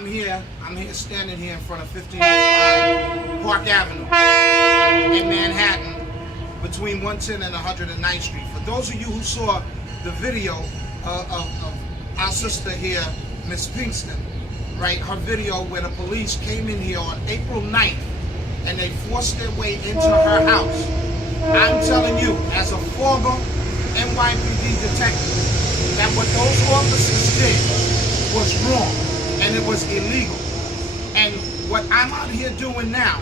I'm here standing here in front of 1505 Park Avenue in Manhattan between 110 and 109th Street. For those of you who saw the video of our sister here, Miss Pinkston, right, her video where the police came in here on April 9th and they forced their way into her house. I'm telling you, as a former NYPD detective, that what those officers did was wrong and it was illegal. And what I'm out here doing now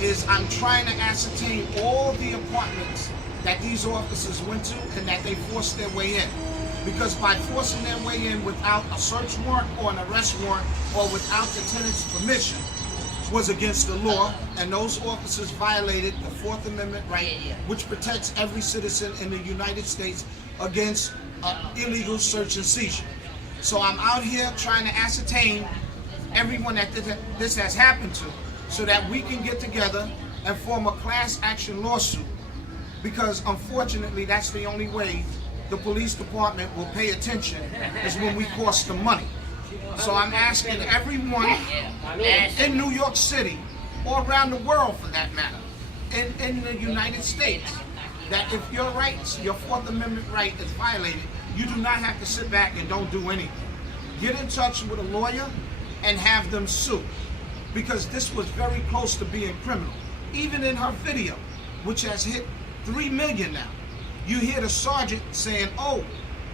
is I'm trying to ascertain all the apartments that these officers went to and that they forced their way in. Because by forcing their way in without a search warrant or an arrest warrant or without the tenant's permission was against the law, and those officers violated the Fourth Amendment right, which protects every citizen in the United States against illegal search and seizure. So I'm out here trying to ascertain everyone that this has happened to so that we can get together and form a class action lawsuit, because unfortunately that's the only way the police department will pay attention is when we cost them money. So I'm asking everyone in New York City, or around the world for that matter, in the United States, that if your rights, your Fourth Amendment right is violated, you do not have to sit back and don't do anything. Get in touch with a lawyer and have them sue, because this was very close to being criminal. Even in her video, which has hit 3 million now, you hear the sergeant saying, oh,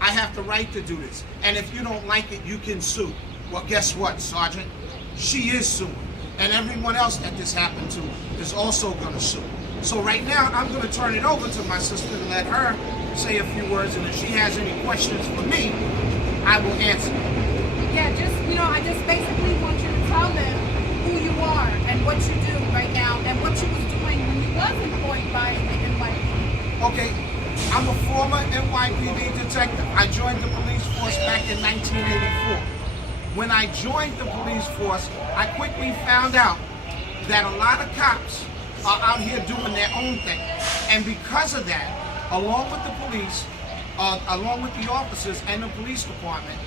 I have the right to do this, and if you don't like it, you can sue. Well, guess what, Sergeant? She is suing, and everyone else that this happened to is also going to sue. So right now, I'm going to turn it over to my sister and let her say a few words, and if she has any questions for me, I will answer. Yeah, I just basically want you to tell them who you are and what you do right now and what you was doing when you was employed by the NYPD. Okay. I'm a former NYPD detective. I joined the police force back in 1984. When I joined the police force, I quickly found out that a lot of cops are out here doing their own thing. And because of that, along with the police, along with the officers and the police department,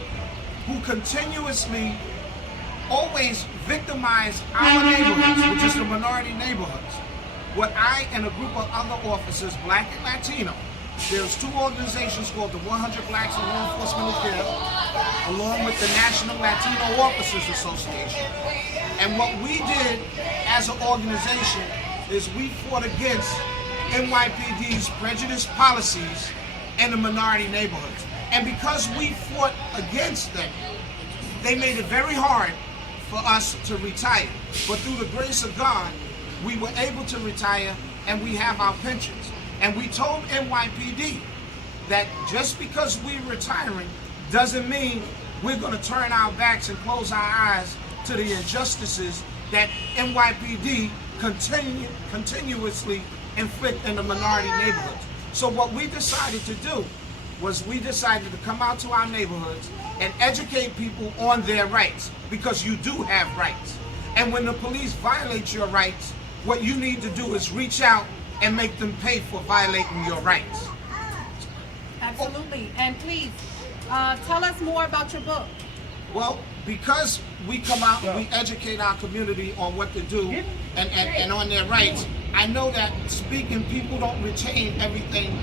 who continuously always victimize our neighborhoods, which is the minority neighborhoods, what I and a group of other officers, black and Latino, there's two organizations called the 100 Blacks in Law Enforcement Affairs, along with the National Latino Officers Association. And what we did as an organization is we fought against NYPD's prejudice policies in the minority neighborhoods. And because we fought against them, they made it very hard for us to retire. But through the grace of God, we were able to retire and we have our pensions. And we told NYPD that just because we're retiring doesn't mean we're going to turn our backs and close our eyes to the injustices that NYPD continuously inflict in the minority neighborhoods. So what we decided to do was we decided to come out to our neighborhoods and educate people on their rights, because you do have rights. And when the police violate your rights, what you need to do is reach out and make them pay for violating your rights. Absolutely. And please, tell us more about your book. Well, because we come out and we educate our community on what to do and on their rights, I know that speaking, people don't retain everything,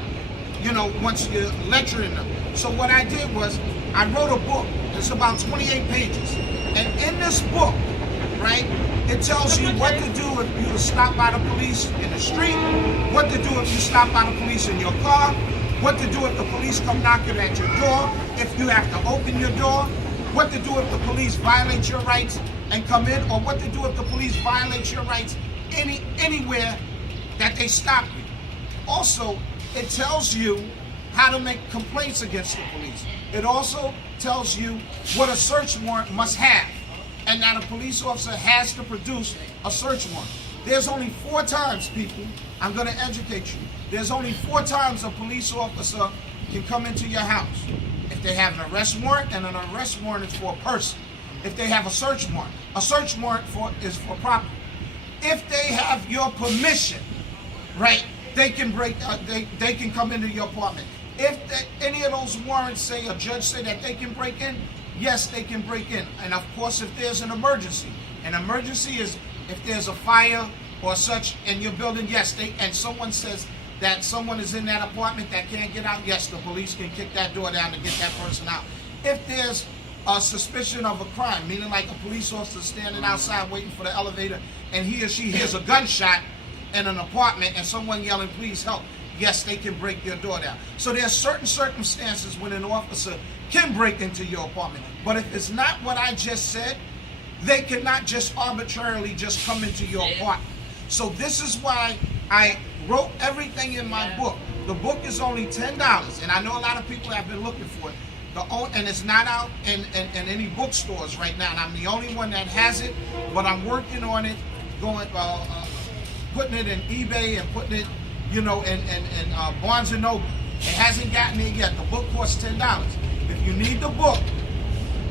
once you're lecturing them. So what I did was, I wrote a book. It's about 28 pages. And in this book, right, it tells you what to do if you stop by the police in the street, what to do if you stop by the police in your car, what to do if the police come knocking at your door, if you have to open your door, what to do if the police violate your rights and come in, or what to do if the police violate your rights anywhere that they stop you. Also, it tells you how to make complaints against the police. It also tells you what a search warrant must have, and that a police officer has to produce a search warrant. There's only 4 times, people, I'm going to educate you. There's only 4 times a police officer can come into your house. If they have an arrest warrant, and an arrest warrant is for a person. If they have a search warrant is for property. If they have your permission, right, they can they can come into your apartment. If any of those warrants say, a judge say that they can break in, yes, they can break in. And of course, if there's an emergency is if there's a fire or such in your building, yes, and someone says that someone is in that apartment that can't get out, yes, the police can kick that door down to get that person out. If there's a suspicion of a crime, meaning like a police officer standing outside waiting for the elevator and he or she hears a gunshot in an apartment and someone yelling, please help, yes, they can break your door down. So there's certain circumstances when an officer can break into your apartment. But if it's not what I just said, they cannot just arbitrarily just come into your apartment. So this is why I wrote everything in my book. The book is only $10, and I know a lot of people have been looking for it. And it's not out in any bookstores right now, and I'm the only one that has it, but I'm working on it, putting it in eBay and putting it, you know, in Barnes & Noble. It hasn't gotten it yet. The book costs $10. If you need the book,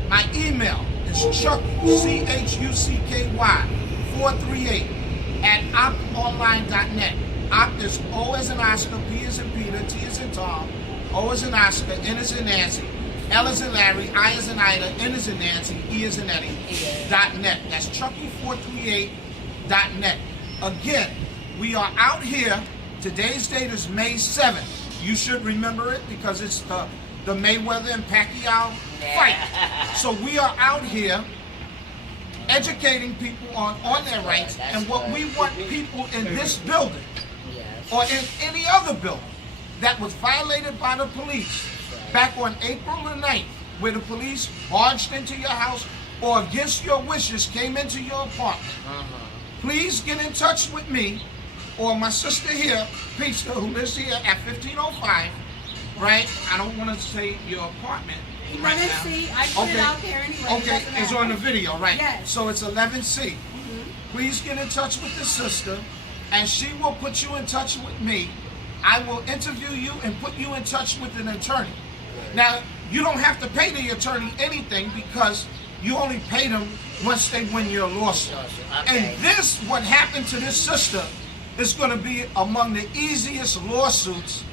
my email is Chucky, CHUCKY438@optonline.net. Op is O as in Oscar, P as in Peter, T as in Tom, O as in Oscar, N as in Nancy, L as in Larry, I as in Ida, N as in Nancy, E as in Eddie, .net. That's Chucky438.net. Again, we are out here. Today's date is May 7th. You should remember it because it's the Mayweather and Pacquiao fight. So we are out here educating people on their rights and what we want people in this building or in any other building that was violated by the police back on April the 9th, where the police barged into your house or against your wishes came into your apartment. Please get in touch with me or my sister here, Pizza, who lives here at 1505, right? I don't want to say your apartment right now. 11C, I put it out there anyway. Okay, it's on the video, right? Yes. So it's 11C. Please get in touch with the sister, and she will put you in touch with me. I will interview you and put you in touch with an attorney. Now, you don't have to pay the attorney anything because you only pay them once they win your lawsuit. And this, what happened to this sister, is going to be among the easiest lawsuits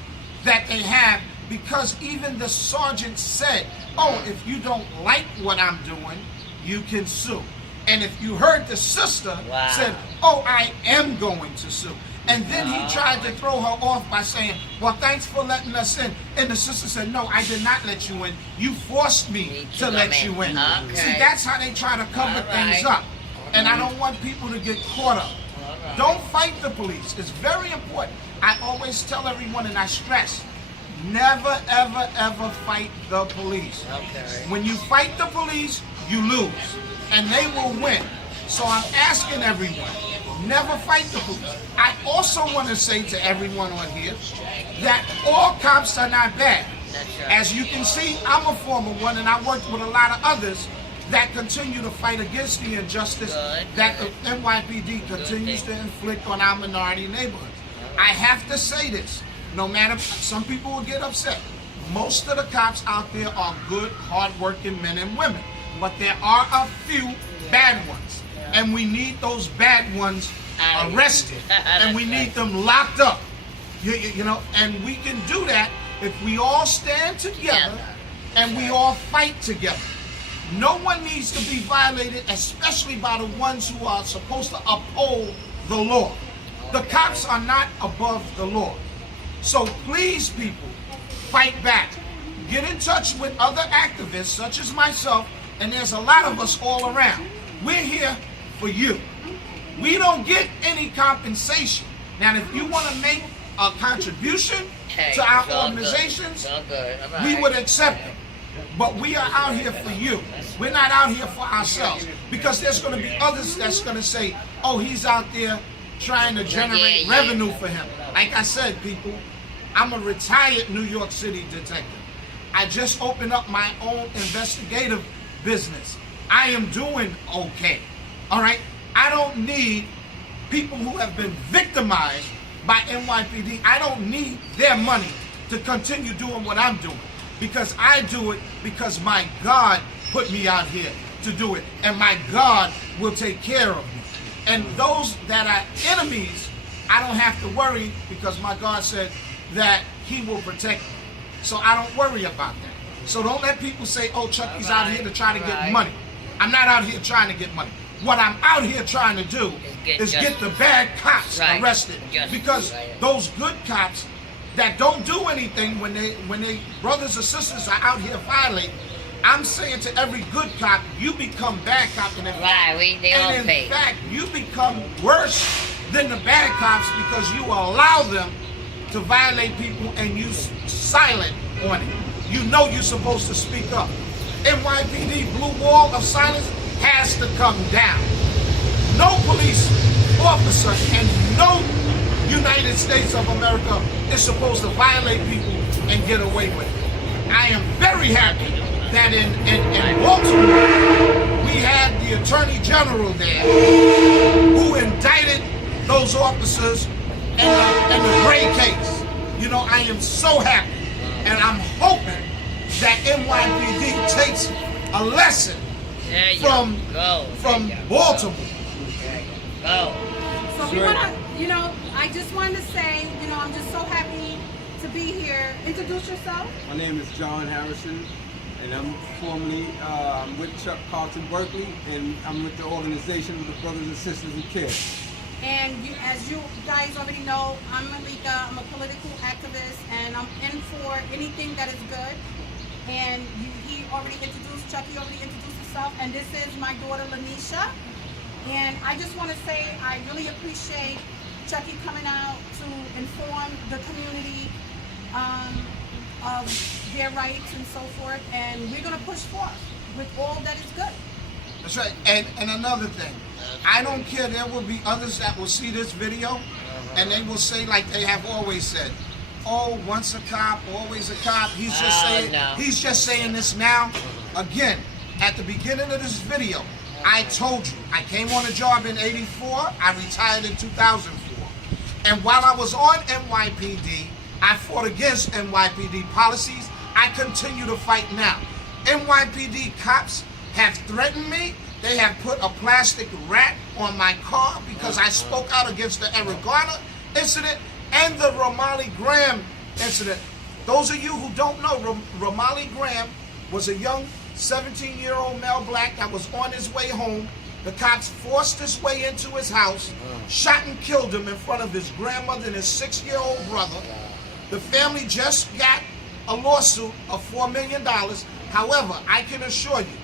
that they have, because even the sergeant said, oh, if you don't like what I'm doing, you can sue. And if you heard the sister said, oh, I am going to sue. And then he tried to throw her off by saying, well, thanks for letting us in. And the sister said, no, I did not let you in. You forced me to let you in. See, that's how they try to cover things up. And I don't want people to get caught up. Don't fight the police. It's very important. I always tell everyone, and I stress, never, ever, ever fight the police. When you fight the police, you lose. And they will win. So I'm asking everyone, never fight the police. I also want to say to everyone on here that all cops are not bad. As you can see, I'm a former one, and I worked with a lot of others that continue to fight against the injustice that the NYPD continues to inflict on our minority neighborhoods. I have to say this, no matter, some people will get upset. Most of the cops out there are good, hard-working men and women, but there are a few bad ones, and we need those bad ones arrested, and we need them locked up. You know, and we can do that if we all stand together and we all fight together. No one needs to be violated, especially by the ones who are supposed to uphold the law. The cops are not above the law. So please, people, fight back. Get in touch with other activists such as myself, and there's a lot of us all around. We're here for you. We don't get any compensation. Now, if you want to make a contribution to our organizations, we would accept it. But we are out here for you. We're not out here for ourselves. Because there's going to be others that's going to say, oh, he's out there trying to generate revenue for him. Like I said, people, I'm a retired New York City detective. I just opened up my own investigative business. I am doing okay. All right? I don't need people who have been victimized by NYPD. I don't need their money to continue doing what I'm doing. Because I do it because my God put me out here to do it. And my God will take care of me. And those that are enemies, I don't have to worry because my God said that he will protect me. So I don't worry about that. So don't let people say, oh, Chucky's out here to try to get money. I'm not out here trying to get money. What I'm out here trying to do is get the bad cops arrested. Because those good cops that don't do anything when they brothers or sisters are out here violating, I'm saying to every good cop, you become bad cop. And in fact, you become worse than the bad cops because you allow them to violate people and you silent on it. You know you're supposed to speak up. NYPD blue wall of silence has to come down. No police officer and no United States of America is supposed to violate people and get away with it. I am very happy that in Baltimore we had the Attorney General there who indicted those officers in the Gray case. You know, I am so happy, and I'm hoping that NYPD takes a lesson from Baltimore. So we want to, you know, I just wanted to say, you know, I'm just so happy to be here. Introduce yourself. My name is John Harrison, and I'm formerly with Carlton Berkley, and I'm with the organization of the Brothers and Sisters Who Care. And as you guys already know, I'm Malika. I'm a political activist, and I'm in for anything that is good. And he already introduced, Chucky already introduced himself, and this is my daughter, Lanisha. And I just want to say I really appreciate Chucky coming out to inform the community of their rights and so forth, and we're going to push forth with all that is good. That's right. And another thing, I don't care, there will be others that will see this video and they will say, like they have always said, oh, once a cop, always a cop. He's just saying this now. Again, at the beginning of this video, I told you, I came on a job in '84, I retired in 2004. And while I was on NYPD, I fought against NYPD policies. I continue to fight now. NYPD cops have threatened me. They have put a plastic rat on my car because I spoke out against the Eric Garner incident and the Romali Graham incident. Those of you who don't know, Romali Graham was a young 17-year-old male black that was on his way home. The cops forced his way into his house, shot and killed him in front of his grandmother and his 6-year-old brother. The family just got a lawsuit of $4 million. However, I can assure you,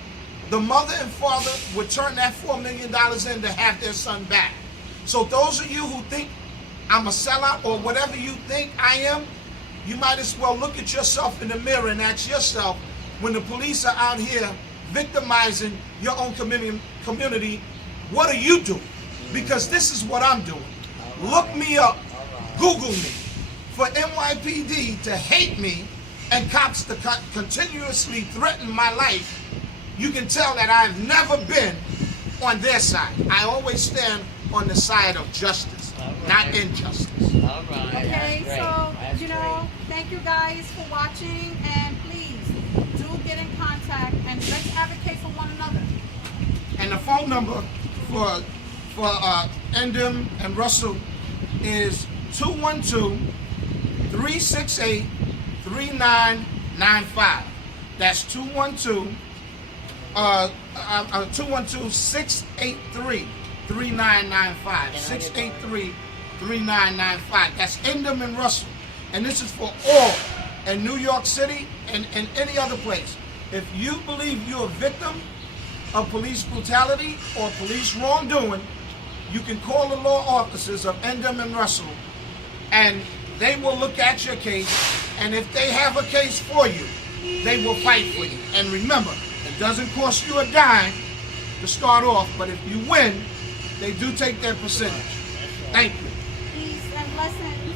the mother and father would turn that $4 million in to have their son back. So those of you who think I'm a sellout or whatever you think I am, you might as well look at yourself in the mirror and ask yourself, when the police are out here victimizing your own community, what are you doing? Because this is what I'm doing. Look me up, Google me. For NYPD to hate me and cops to continuously threaten my life, you can tell that I've never been on their side. I always stand on the side of justice, not injustice. All right. Okay, so, you know, thank you guys for watching, and please do get in contact and let's advocate for one another. And the phone number for Endem and Russell is 212-368-3995. That's 212-683-3995. 683-3995. That's Endem and Russell. And this is for all in New York City and any other place. If you believe you're a victim of police brutality or police wrongdoing, you can call the law officers of Endem and Russell, and they will look at your case, and if they have a case for you, they will fight for you. And remember, it doesn't cost you a dime to start off, but if you win, they do take their percentage. Thank you. Peace and blessings.